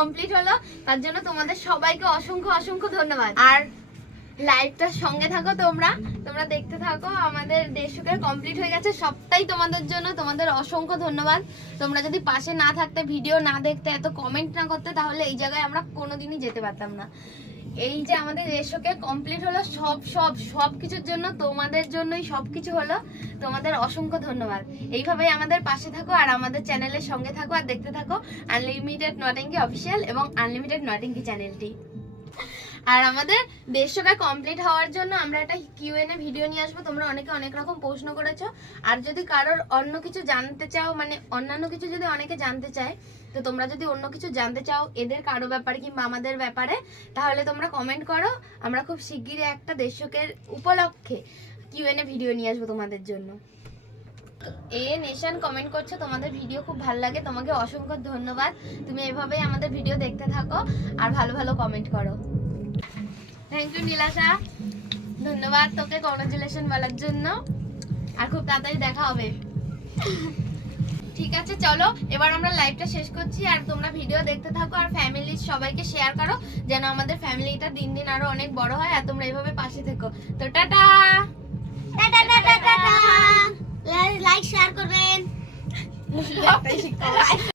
Complete হলো, তার জন্য তোমাদের সবাইকে অসংখ্য অসংখ্য ধন্যবাদ। আর লাইভটার সঙ্গে থাকো, তোমরা দেখতে থাকো। আমাদের 150 কমপ্লিট হয়ে গেছে, সবটাই তোমাদের জন্য। তোমাদের অসংখ্য ধন্যবাদ। তোমরা যদি পাশে না থাকতে, ভিডিও না দেখতে, এত কমেন্ট না করতে, তাহলে এই জায়গায় আমরা কোনোদিনই যেতে পারতাম না। এই যে আমাদের 150 কমপ্লিট হলো, সব কিছুর জন্য, তোমাদের জন্যই সবকিছু হলো। তোমাদের অসংখ্য ধন্যবাদ। এইভাবেই আমাদের পাশে থাকো আর আমাদের চ্যানেলের সঙ্গে থাকো আর দেখতে থাকো আনলিমিটেড নটিঙ্কি অফিসিয়াল এবং আনলিমিটেড নটিঙ্কি চ্যানেলটি। আর আমাদের 150 কমপ্লিট হওয়ার জন্য আমরা একটা কিউএনএ ভিডিও নিয়ে আসবো। তোমরা অনেকে অনেক রকম প্রশ্ন করেছো। আর যদি কারোর অন্য কিছু জানতে চাও, মানে অন্যান্য কিছু যদি অনেকে জানতে চায়, তো তোমরা যদি অন্য কিছু জানতে চাও এদের কারো ব্যাপারে কিংবা আমাদের ব্যাপারে, তাহলে তোমরা কমেন্ট করো। আমরা খুব শিগগিরই একটা 150 উপলক্ষে কিউএনএ ভিডিও নিয়ে আসবো তোমাদের জন্য। এ নেশান কমেন্ট করছো, তোমাদের ভিডিও খুব ভালো লাগে, তোমাকে অসংখ্য ধন্যবাদ। তুমি এভাবেই আমাদের ভিডিও দেখতে থাকো আর ভালো ভালো কমেন্ট করো। থ্যাংক ইউ নীলাশা, ধন্যবাদ তোকে কংগ্রাচুলেশন বলার জন্য। আর খুব তাড়াতাড়ি দেখা হবে। ঠিক আছে, চলো এবার আমরা লাইভটা শেষ করছি। আর তোমরা ভিডিও দেখতে থাকো আর ফ্যামিলির সবাইকে শেয়ার করো, যেন আমাদের ফ্যামিলিটা দিন দিন আরো অনেক বড় হয়। আর তোমরা এইভাবে পাশে থেকো। তো tata tata tata tata, like share করবেন।